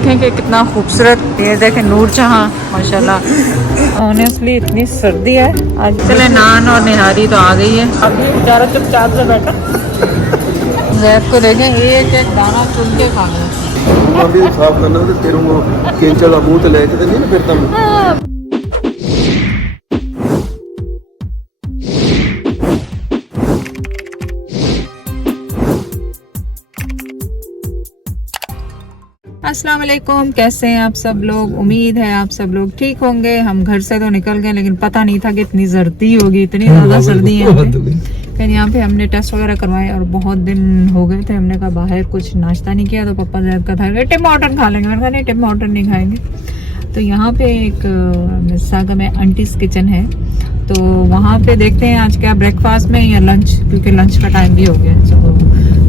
देखें कितना खूबसूरत। ये देखें नूरजहां माशाल्लाह। ऑनेस्टली इतनी सर्दी है आज। चले नान और निहारी तो आ गई है। अभी बेचारा चुपचाप से बैठा। जैद को देखें एक एक दाना चुन के खा गया। अभी साफ करना तो तेरे को केंचा का मुंह तो लेके नहीं ना फिरता मैं। अस्सलाम वालेकुम, कैसे हैं आप सब लोग। उम्मीद है आप सब लोग ठीक होंगे। हम घर से तो निकल गए लेकिन पता नहीं था कि इतनी सर्दी होगी, इतनी ज्यादा सर्दी है। फिर यहाँ पे हमने टेस्ट वगैरह करवाए और बहुत दिन हो गए थे। हमने कहा बाहर कुछ नाश्ता नहीं किया तो पापा जैद का था टिम हॉर्टन खा लेंगे। मैंने कहा नहीं टिम हॉर्टन नहीं खाएंगे। तो यहाँ पे एक मिसागा में आंटीज किचन है, तो वहाँ पे देखते हैं आज क्या ब्रेकफास्ट में या लंच, क्योंकि लंच का टाइम भी हो गया।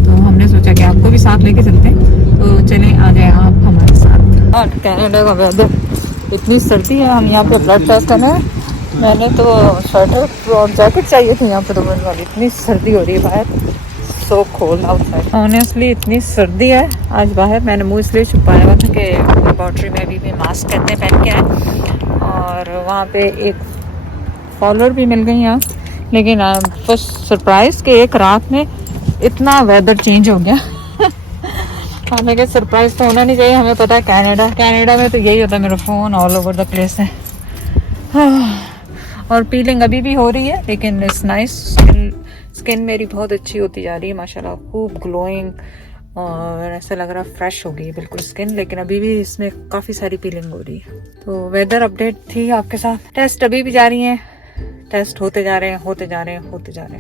तो हमने सोचा कि आपको भी साथ लेके चलते हैं। तो चलें आ जाए आप हमारे साथ। और कनाडा का वेदर इतनी सर्दी है। हम यहाँ पे ब्लड टेस्ट करना है। मैंने तो स्वेटर और जैकेट चाहिए थी यहाँ पे तो वाली। इतनी सर्दी हो रही है बाहर, सो कोल्ड आउटसाइड। ऑनेस्टली इतनी सर्दी है आज बाहर। मैंने मुँह इसलिए छुपाया हुआ था कि लेबॉर्ट्री में अभी भी मास्क कहते हैं पहन के आए। और वहाँ पे एक फॉलोअर भी मिल गई यहाँ, लेकिन फर्स्ट सरप्राइज के एक रात में इतना वेदर चेंज हो गया। हालांकि सरप्राइज तो होना नहीं चाहिए, हमें पता है कनाडा में तो यही होता है। मेरा phone all over the place है। और पीलिंग अभी भी हो रही है लेकिन इट्स नाइस। स्किन मेरी बहुत अच्छी होती जा रही है माशाल्लाह, खूब ग्लोइंग और ऐसा लग रहा है फ्रेश हो गई है बिल्कुल स्किन। लेकिन अभी भी इसमें काफ़ी सारी पीलिंग हो रही है। तो वेदर अपडेट थी आपके साथ। टेस्ट अभी भी जारी है, टेस्ट होते जा रहे हैं।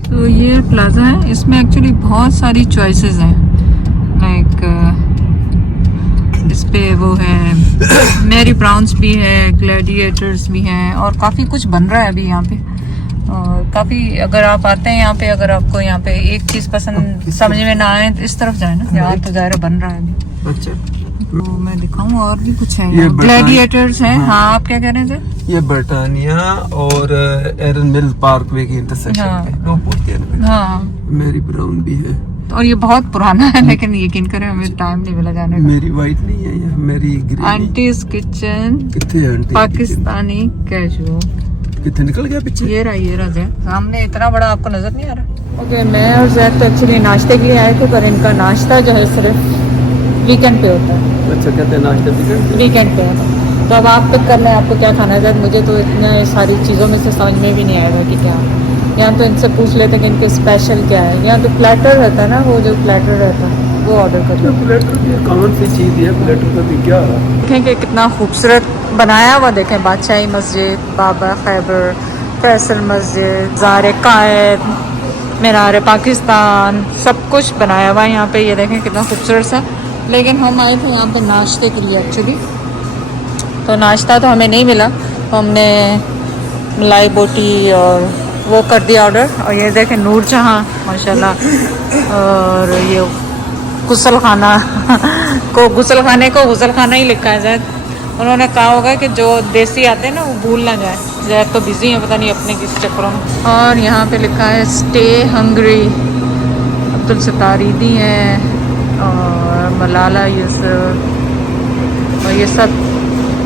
तो ये प्लाजा है, इसमें एक्चुअली बहुत सारी चॉइसेस हैं। लाइक इस पे वो है मैरी ब्राउन्स भी है, ग्लैडिएटर्स भी हैं और काफ़ी कुछ बन रहा है अभी यहाँ पे। और काफ़ी अगर आप आते हैं यहाँ पे, अगर आपको यहाँ पे एक चीज़ पसंद समझ में ना आए तो इस तरफ जाए ना, यहाँ तो ज़ाहिर बन रहा है अभी। अच्छा तो मैं दिखाऊँ और भी कुछ है। ये ग्लैडिएटर्स हैं। हाँ आप क्या कह रहे थे? ये ब्रिटानिया और एरन मिल पार्कवे की इंटरसेक्शन पे। हाँ मेरी ब्राउन भी है और ये बहुत पुराना है लेकिन यकीन करें हमें टाइम नहीं मिला जाने का। मेरी वाइट नहीं है ये, मेरी ग्रीन। आंटीज किचन कितने आंटी पाकिस्तानी कैजुअल कितने निकल गया पीछे। ये रहा जैद सामने, इतना बड़ा आपको नजर नहीं आ रहा। ओके मैं और जैद तो एक्चुअली नाश्ते के लिए आए थे, पर इनका नाश्ता जो है सिर्फ वीकेंड पे होता है। अच्छा कहते हैं नाश्ता वीकेंड पे होता है। तो अब आप पिक कर लें आपको क्या खाना है। जैद मुझे तो इतने सारी चीज़ों में से समझ में भी नहीं आएगा कि क्या। यहाँ तो इनसे पूछ लेते हैं कि इनके स्पेशल क्या है। यहाँ तो प्लेटर रहता है ना, वो जो प्लेटर रहता है वो ऑर्डर कर लो। प्लेटर की कौन सी चीज़ है प्लेटर का भी क्या है? देखें कि कितना खूबसूरत बनाया हुआ। देखें बादशाही मस्जिद, बाबा खैबर, फैसल मस्जिद, ज़ारे कायद, मीनार पाकिस्तान, सब कुछ बनाया हुआ है यहाँ पे। ये देखें कितना खूबसूरत सा। लेकिन हम आए थे यहाँ पे नाश्ते के लिए एक्चुअली, तो नाश्ता तो हमें नहीं मिला। हमने मलाई बोटी और वो कर दिया ऑर्डर। और ये देखें नूरजहां माशाल्लाह। और ये गुसल खाना को गुसल खाना ही लिखा है। जैद उन्होंने कहा होगा कि जो देसी आते हैं ना वो भूल ना जाए। जैद तो बिजी है पता नहीं अपने किस चक्करों में। और यहाँ पे लिखा है स्टे हंग्री। अब्दुल सत्तारीदी हैं और मलाला यूसुफ और ये सब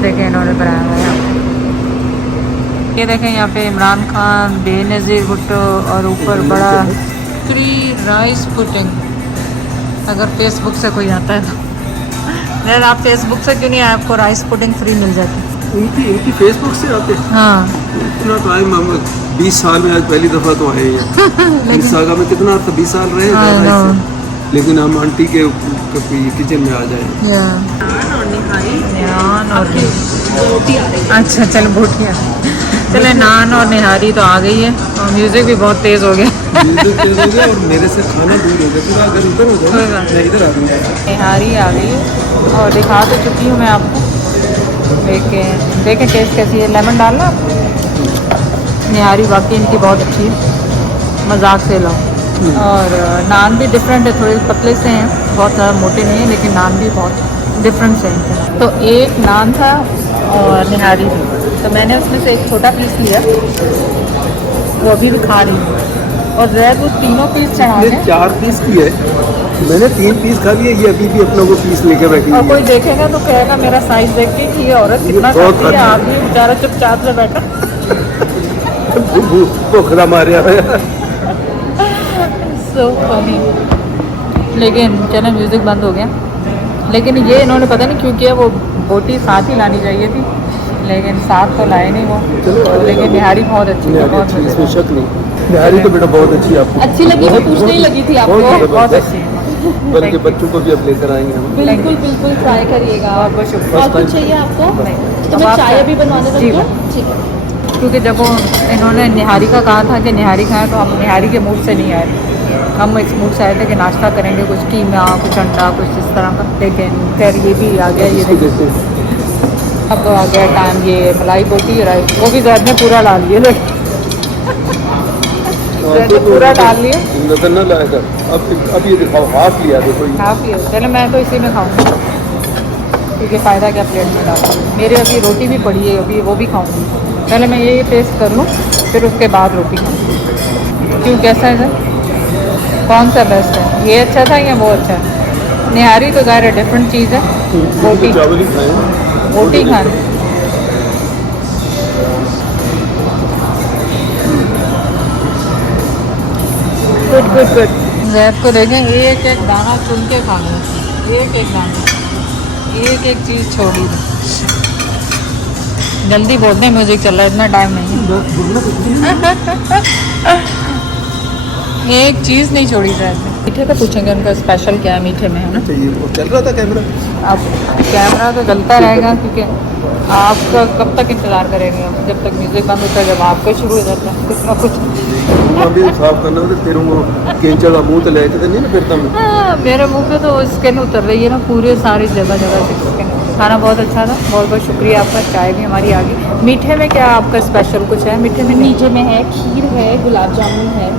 देखें इन्होंने बनाया हुआ है यहाँ पे। ये देखें यहाँ पे इमरान खान, बेनज़ीर भुट्टो और ऊपर बड़ा फ्री राइस पुडिंग। अगर फेसबुक से कोई आता है तो यार आप फेसबुक से क्यों नहीं आए, आपको राइस पुडिंग फ्री मिल जाती। इनकी फेसबुक से आते हैं। हाँ इतना टाइम हम 20 साल में आज पहली दफ़ा तो आए हैं। सागा में कितना 20 साल रहे लेकिन हम आंटी के किचन में आ जाए। अच्छा चलो बोटियाँ चले। नान और निहारी तो आ गई है और म्यूजिक भी बहुत तेज हो गया। और मेरे से खाना दूर हो गया। अगर उधर हो जाए मैं इधर आ गई। निहारी आ गई है और दिखा तो चुकी हूँ मैं आपको। देखें टेस्ट कैसी है। लेमन डालना आपको। निहारी वाकई इनकी बहुत अच्छी है, मजाक से लाओ। और नान भी डिफरेंट है, थोड़े पतले से हैं, बहुत ज़्यादा मोटे नहीं हैं, लेकिन नान भी बहुत डिफरेंट से हैं। तो एक नान था और निहारी भी, तो मैंने उसमें से एक छोटा पीस लिया, वो अभी भी खा रही हूँ। और जैद वो तीनों पीस चढ़ा 4 पीस की है। मैंने 3 पीस खा लिए, ये अभी भी अपना वो पीस लेके बैठी और हुई कोई है। देखेगा तो कहेगा मेरा साइज देख के कि ये औरत कितना बहुत खाती है, खाती है। आदमी बेचारा चुपचाप से बैठा। भूखरा मारे सो फनी। लेकिन चलो म्यूजिक बंद हो गया। लेकिन ये इन्होंने पता नहीं क्यों किया, वो बोटी साथ ही लानी चाहिए थी, लेकिन साथ तो लाए नहीं वो। लेकिन निहारी बहुत अच्छी थी, बहुत इसमें मजेदार। शक नहीं। निहारी तो बेटा बहुत अच्छी आपको अच्छी लगी तो पूछने ही लगी थी आपको। बहुत बहुत जबरदस्त। अच्छी। बल्कि बच्चों को भी अब लेकर आएंगे हम। बिल्कुल बिल्कुल ट्राई करिएगा। बहुत बहुत शुक्रिया। और कुछ चाहिए आपको? नहीं। तो अब मैं आप चाय भी बनवाने जी, लगूँ? ठीक है। क्योंकि जब वो इन्होंने निहारी का कहा था कि निहारी खाएं, तो हम निहारी के मूड से नहीं आए। हम इस मूड से आए थे कि नाश्ता करेंगे, कुछ कीमा, कुछ अंडा, कुछ इस तरह का। लेकिन खैर ये भी आ गया, ये इसको देखिए देखते हैं। अब आ गया टाइम ये मलाई बोटी राइस। वो भी जैद ने पूरा डाल लिए, जैद ने पूरा डाल लिए। नजर न लाएगा। अब ये दिखाओ, हाफ लिया देखो ये। हाफ ही चलो, मैं तो इसी में खाऊंगी क्योंकि फ़ायदा क्या प्लेट में डाल। मेरे अभी रोटी भी पड़ी है, अभी वो भी खाऊंगी। पहले मैं ये टेस्ट कर लूँ, फिर उसके बाद रोटी खाऊंगी। क्यों, कैसा है सर? कौन सा बेस्ट है, ये अच्छा था या वो अच्छा है? निहारी तो ज़ाहिर है डिफरेंट चीज़ है। बोटी, चावल ही खाएं। बोटी खाना। Good good good. जैद को देखें, एक एक दाना चुन के खाना, एक एक दाना, एक एक चीज़ छोड़ी। जल्दी बोल दें, म्यूजिक चल रहा है, इतना टाइम नहीं है। एक चीज़ नहीं छोड़ी शायद। मीठे का पूछेंगे उनका स्पेशल क्या है मीठे में, है ना? चाहिए वो चल रहा था कैमरा। अब कैमरा तो चलता रहेगा क्योंकि आपका कब तक इंतज़ार करेंगे हम, जब तक म्यूज़िक बंद होता है, जब आपका शुरू हो जाता है कुछ ना कुछ। अभी साफ करना हो तो तेरे वो केंचड़ का मुंह तो लेके तो नहीं ना फिरता मैं। हाँ, मेरे मुंह पे तो स्किन उतर रही है ना पूरे, सारी जगह जगह से स्किन। खाना बहुत अच्छा था, बहुत बहुत शुक्रिया आपका। चाय भी हमारी आ गई। मीठे में क्या आपका स्पेशल कुछ है? मीठे में मीठे में है, खीर है, गुलाब जामुन है।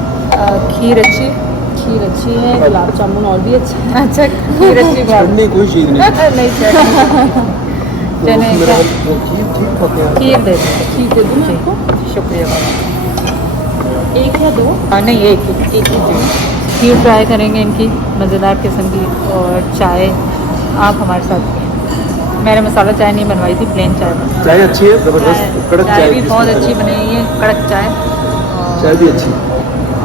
खीर अच्छी। खीर अच्छी है, गुलाब जामुन और भी अच्छा है। अच्छा, खीर अच्छी बात नहीं कोई चीज़ नहीं। नहीं चटनी। तो चने मेरा क्या? वो खीर ठीक पका है। खीर दे दें। खीर दे दूँ मैं आपको? शुक्रिया बाबा। एक या दो? नहीं, एक ही चाहिए। खीर ट्राई करेंगे इनकी, मज़ेदार किस्म की। और चाय आप हमारे साथ पिएं। मैंने मसाला चाय नहीं बनवाई थी, प्लेन चाय बनवाई। चाय अच्छी है, जबरदस्त कड़क चाय भी जिसको बहुत कहते अच्छी हैं। बनी है, कड़क चाय। चाय भी अच्छी है।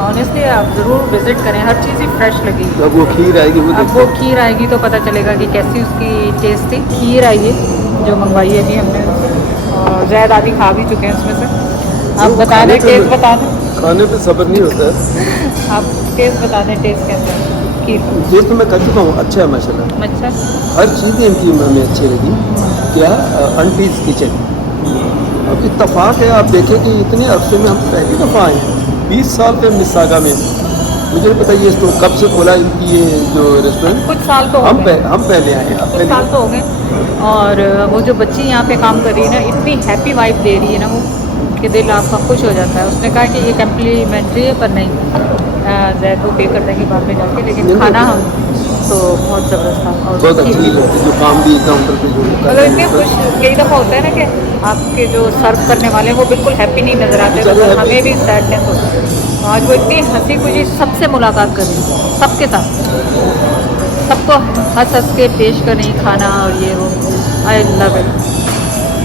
ऑनेस्टली आप ज़रूर विज़िट करें, हर चीज़ ही फ्रेश लगेगी। अब वो खीर आएगी वो अब वो खीर आएगी तो पता चलेगा कि कैसी उसकी टेस्ट थी। खीर आई है जो मंगवाई है जी हमने, और ज़्यादा आदि खा भी चुके हैं उसमें से। आप बता दें, टेस्ट बता दें। खाने पे सब्र नहीं होता है। आप टेस्ट बता दें, टेस्ट कैसा है खीर? टेस्ट तो मैं कर चुका हूँ, अच्छा है माशाल्लाह। अच्छा। हर चीज़ इनकी हमें अच्छी लगी। क्या आंटीज़ किचन। अब इत्तफाक है, आप देखें कि इतने अरसे में हम पहली दफ़ा आए हैं। 20 साल पे मिसागा में। मुझे नहीं पता ये तो कब से खोला इनकी ये जो रेस्टोरेंट। कुछ साल तो हो हम गए, हम पहले आए हैं। अब कुछ पहले साल तो हो गए। और वो जो बच्ची यहाँ पे काम कर रही है ना, इतनी हैप्पी वाइफ दे रही है ना वो, कि दिल आपका खुश हो जाता है। उसने कहा कि ये कम्प्लीमेंट्री है, पर नहीं, जैद वो पे कर देंगे बाद में जाके। लेकिन खाना हम तो बहुत ज़बरदस्त था। और बहुत अच्छी खीर- है जो काम भी काउंटर पे जो मतलब इतने खुश, कई दफ़ा होता है ना कि आपके जो सर्व करने वाले हैं वो बिल्कुल हैप्पी नहीं नज़र आते, चलो, तो happy। हमें भी सैडनेस होता है। आज वो इतनी हंसी खुशी सबसे मुलाकात कर रही है, सबके साथ, सबको हंस हंस के पेश कर रही खाना और ये वो। I love it.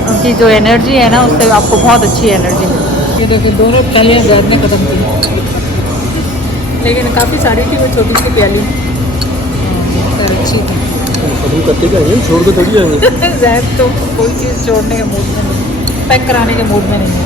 उनकी जो एनर्जी है ना, उससे आपको बहुत अच्छी एनर्जी मिलती है। ये देखो, दोनों प्यालियाँ जैद ने ख़त्म की, लेकिन काफ़ी सारी थी वो छोटी सी प्याली, पर अच्छी थी। खत्म करते क्या है, छोड़ के थोड़ी आएंगे। जैद तो कोई चीज़ छोड़ने के मूड में नहीं, पैक कराने के मूड में नहीं है।